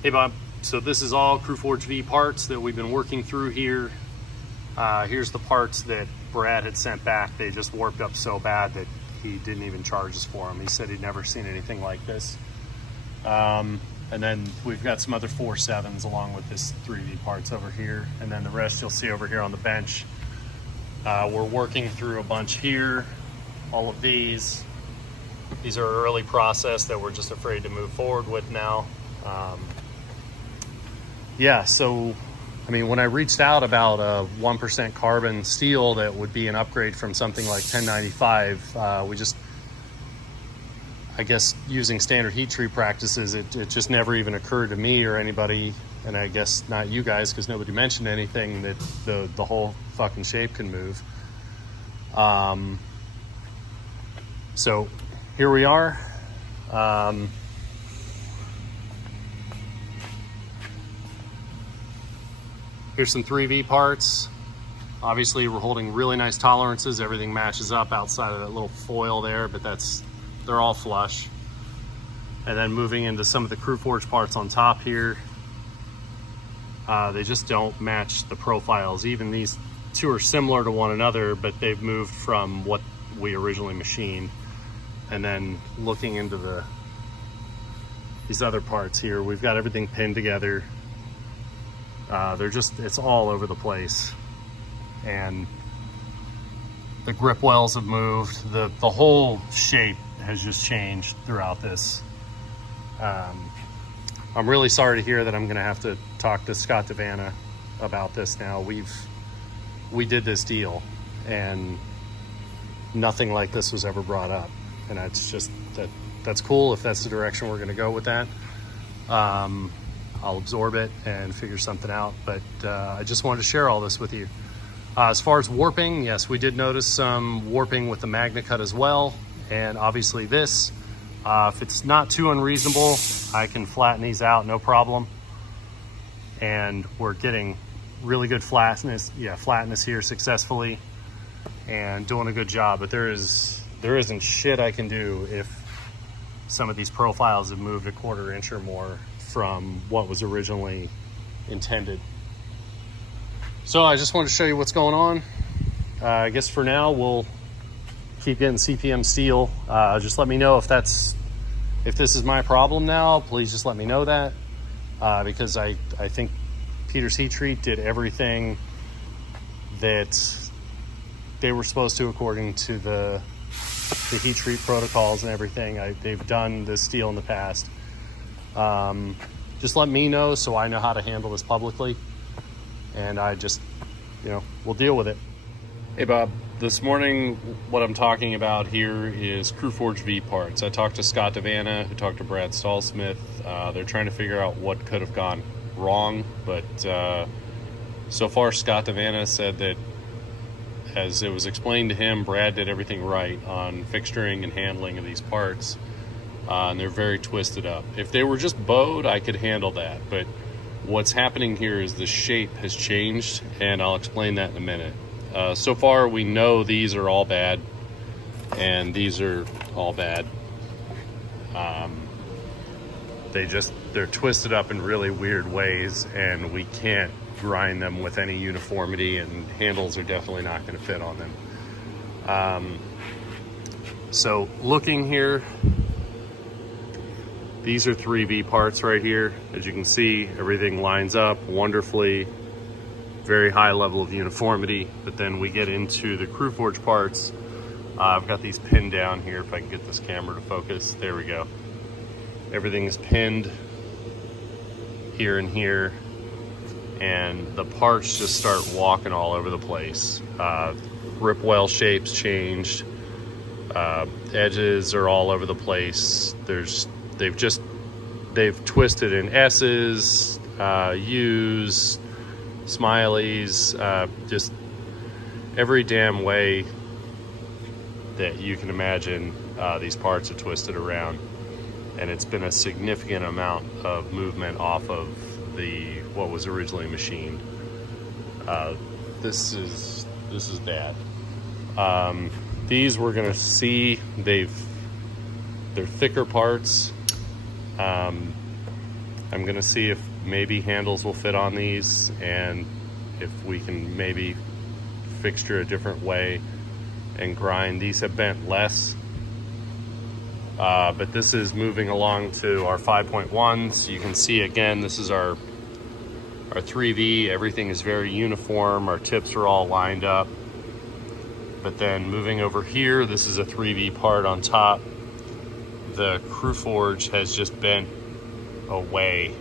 Hey Bob, so this is all Cruforge V parts that we've been working through here. Here's the parts that Brad had sent back. They just warped up so bad that he didn't even charge us for them. He said he'd never seen anything like this. And then we've got some other 4.7s along with this 3V parts over here. And then the rest you'll see over here on the bench. We're working through a bunch here, all of these. These are early process that we're just afraid to move forward with now. Yeah, so, I mean, when I reached out about a 1% carbon steel that would be an upgrade from something like 1095, we just, I guess, using standard heat treat practices, it just never even occurred to me or anybody, and I guess not you guys, because nobody mentioned anything, that the whole fucking shape can move. So here we are. Here's some 3V parts. Obviously we're holding really nice tolerances. Everything matches up outside of that little foil there, but they're all flush. And then moving into some of the Cruforge parts on top here, they just don't match the profiles. Even these two are similar to one another, but they've moved from what we originally machined. And then looking into these other parts here, we've got everything pinned together. It's all over the place. And the grip wells have moved. The whole shape has just changed throughout this. I'm really sorry to hear that I'm gonna have to talk to Scott Devanna about this now. We did this deal and nothing like this was ever brought up. And that's cool if that's the direction we're gonna go with that. I'll absorb it and figure something out, but I just wanted to share all this with you. As far as warping, yes, we did notice some warping with the Magna Cut as well, and obviously this. If it's not too unreasonable, I can flatten these out, no problem. And we're getting really good flatness here successfully, and doing a good job, but there isn't shit I can do if some of these profiles have moved a 1/4 inch or more from what was originally intended. So I just wanted to show you what's going on. I guess for now we'll keep getting CPM steel. Just let me know if this is my problem now. Please just let me know that, because I think Peter's Heat Treat did everything that they were supposed to according to the heat treat protocols and everything. They've done this steel in the past. Just let me know so I know how to handle this publicly, and I just, we'll deal with it. Hey Bob, this morning what I'm talking about here is Cruforge V parts. I talked to Scott Devanna, who talked to Brad Stallsmith. They're trying to figure out what could have gone wrong, but so far Scott Devanna said that, as it was explained to him, Brad did everything right on fixturing and handling of these parts. And they're very twisted up. If they were just bowed, I could handle that. But what's happening here is the shape has changed, and I'll explain that in a minute. So far, we know these are all bad, and these are all bad. They're twisted up in really weird ways, and we can't grind them with any uniformity, and handles are definitely not going to fit on them. So looking here, these are 3V parts right here. As you can see, everything lines up wonderfully, very high level of uniformity. But then we get into the Cruforge parts. I've got these pinned down here. If I can get this camera to focus, there we go. Everything is pinned here and here, and the parts just start walking all over the place. Grip well shapes changed. Edges are all over the place. They've twisted in S's, U's, smileys, just every damn way that you can imagine. These parts are twisted around, and it's been a significant amount of movement off of what was originally machined. This is bad. These we're gonna see, they're thicker parts. I'm gonna see if maybe handles will fit on these, and if we can maybe fixture a different way and grind. These have bent less, but this is moving along to our 5.1s. You can see again, this is our 3V. Everything is very uniform. Our tips are all lined up. But then moving over here, this is a 3V part on top. The Cruforge has just bent away.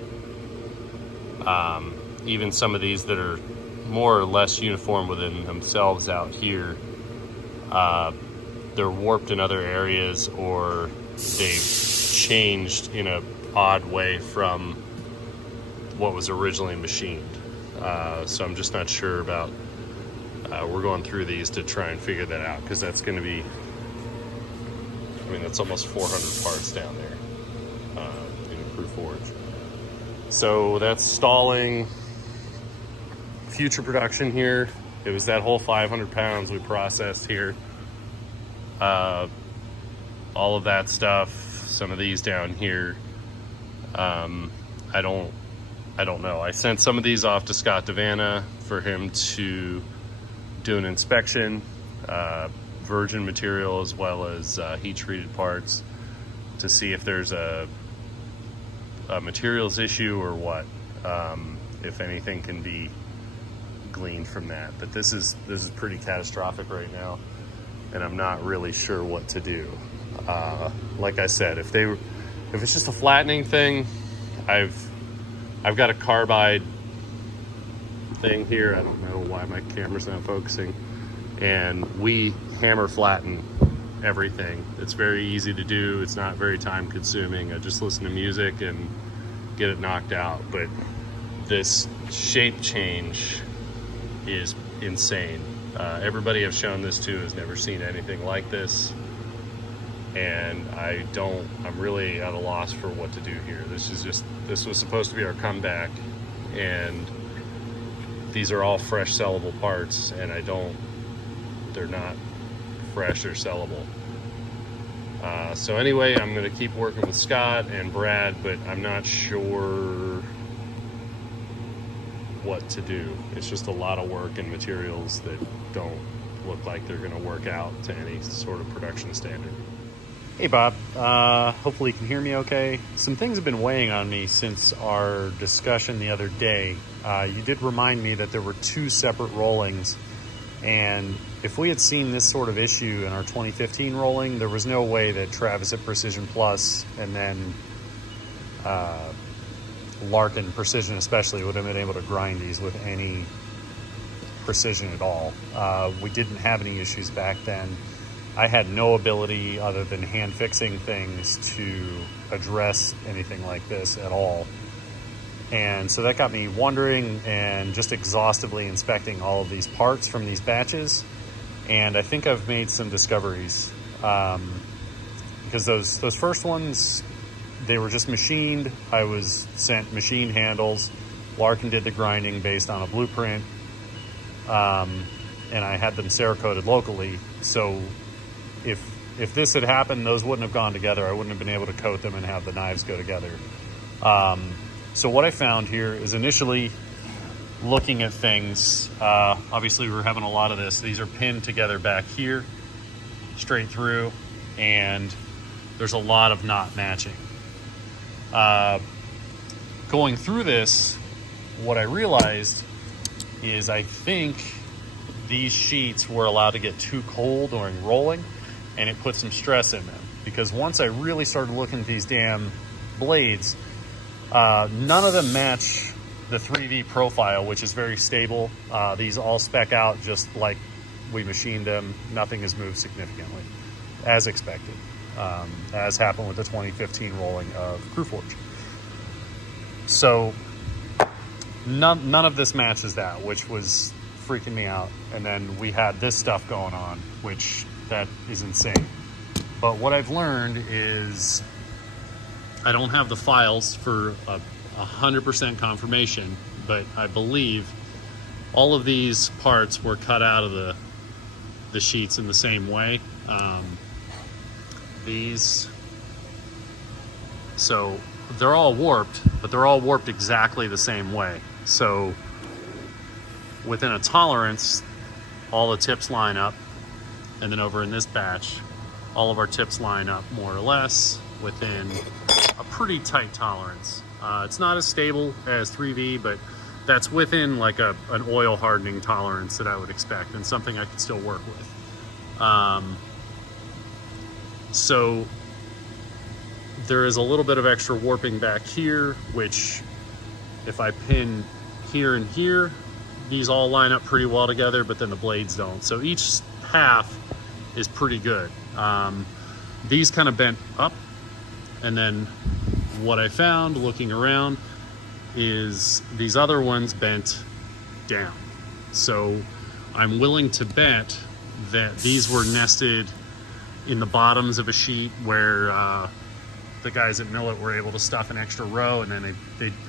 Even some of these that are more or less uniform within themselves out here, they're warped in other areas, or they've changed in an odd way from what was originally machined. So I'm just not sure about, we're going through these to try and figure that out, because that's going to be, I mean, that's almost 400 parts down there in the Cruforge. So that's stalling future production here. It was that whole 500 pounds we processed here. All of that stuff, some of these down here. I don't know. I sent some of these off to Scott Devanna for him to do an inspection, virgin material as well as heat treated parts, to see if there's a materials issue or what, if anything can be gleaned from that. But this is pretty catastrophic right now, and I'm not really sure what to do. Like I said, if it's just a flattening thing, I've got a carbide thing here. I don't know why my camera's not focusing, and we hammer flatten everything. It's very easy to do. It's not very time consuming. I just listen to music and get it knocked out. But this shape change is insane. Everybody I've shown this to has never seen anything like this, and I'm really at a loss for what to do here. This was supposed to be our comeback, and these are all fresh sellable parts, and they're not fresh or sellable. So anyway, I'm gonna keep working with Scott and Brad, but I'm not sure what to do. It's just a lot of work and materials that don't look like they're gonna work out to any sort of production standard. Hey Bob, hopefully you can hear me okay. Some things have been weighing on me since our discussion the other day. You did remind me that there were 2 separate rollings, and if we had seen this sort of issue in our 2015 rolling, there was no way that Travis at Precision Plus and then Larkin Precision especially would have been able to grind these with any precision at all. We didn't have any issues back then. I had no ability other than hand fixing things to address anything like this at all. And so that got me wondering and just exhaustively inspecting all of these parts from these batches. And I think I've made some discoveries, because those first ones, they were just machined. I was sent machined handles. Larkin did the grinding based on a blueprint. And I had them Cerakoted locally. So if this had happened, those wouldn't have gone together. I wouldn't have been able to coat them and have the knives go together. So what I found here is, initially looking at things, obviously we're having a lot of this. These are pinned together back here, straight through, and there's a lot of not matching. Going through this, what I realized is I think these sheets were allowed to get too cold during rolling, and it put some stress in them. Because once I really started looking at these damn blades, none of them match the 3V profile, which is very stable. These all spec out just like we machined them. Nothing has moved significantly, as expected, as happened with the 2015 rolling of Cruforge. So none of this matches that, which was freaking me out. And then we had this stuff going on, which that is insane. But what I've learned is I don't have the files for 100% confirmation, but I believe all of these parts were cut out of the sheets in the same way. So they're all warped, but they're all warped exactly the same way. So within a tolerance, all the tips line up. And then over in this batch, all of our tips line up more or less within a pretty tight tolerance. It's not as stable as 3V, but that's within like an oil hardening tolerance that I would expect, and something I could still work with. So there is a little bit of extra warping back here, which if I pin here and here, these all line up pretty well together, but then the blades don't. So each half is pretty good. These kind of bent up, and then what I found looking around is these other ones bent down. So I'm willing to bet that these were nested in the bottoms of a sheet where the guys at Millet were able to stuff an extra row, and then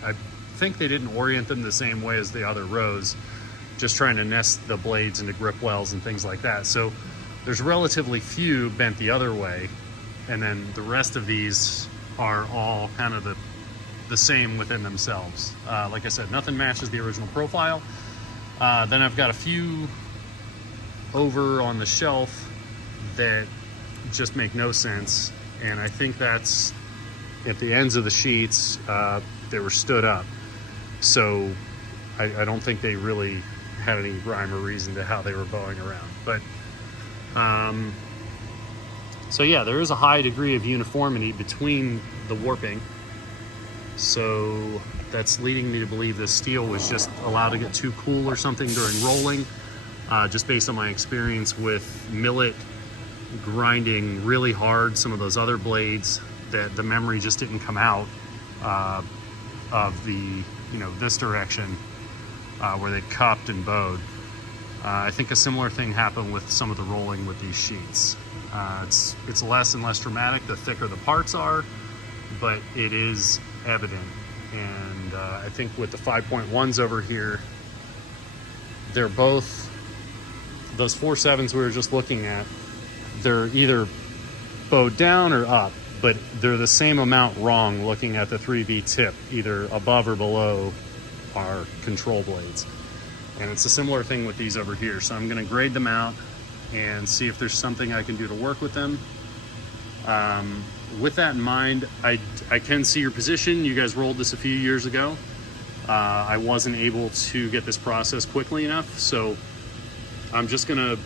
I think they didn't orient them the same way as the other rows, just trying to nest the blades into grip wells and things like that. So there's relatively few bent the other way, and then the rest of these are all kind of the same within themselves. Like I said, nothing matches the original profile. Then I've got a few over on the shelf that just make no sense, and I think that's at the ends of the sheets. They were stood up, so I don't think they really had any rhyme or reason to how they were bowing around. But so yeah, there is a high degree of uniformity between the warping, so that's leading me to believe this steel was just allowed to get too cool or something during rolling, just based on my experience with Millet grinding really hard some of those other blades, that the memory just didn't come out of the, this direction where they cupped and bowed. I think a similar thing happened with some of the rolling with these sheets. It's less and less dramatic the thicker the parts are, but it is evident. And I think with the 5.1s over here, they're both, those 4.7s we were just looking at, they're either bowed down or up, but they're the same amount wrong looking at the 3V tip, either above or below our control blades. And it's a similar thing with these over here. So I'm gonna grade them out and see if there's something I can do to work with them. With that in mind, I can see your position. You guys rolled this a few years ago. I wasn't able to get this process quickly enough, so I'm just gonna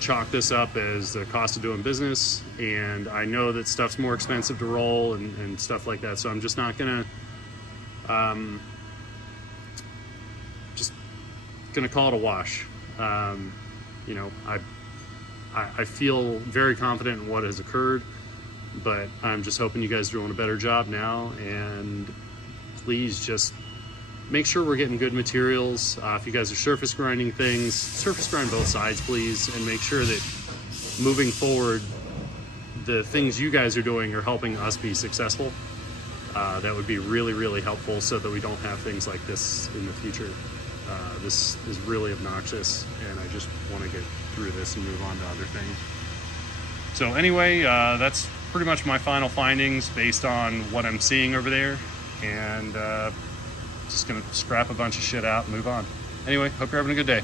chalk this up as the cost of doing business, and I know that stuff's more expensive to roll and stuff like that, so I'm just not gonna call it a wash. I feel very confident in what has occurred, but I'm just hoping you guys are doing a better job now, and please just make sure we're getting good materials. If you guys are surface grinding things, surface grind both sides, please, and make sure that moving forward, the things you guys are doing are helping us be successful. That would be really, really helpful so that we don't have things like this in the future. This is really obnoxious, and I just want to get through this and move on to other things. So anyway, that's pretty much my final findings based on what I'm seeing over there, and just gonna scrap a bunch of shit out and move on. Anyway, hope you're having a good day.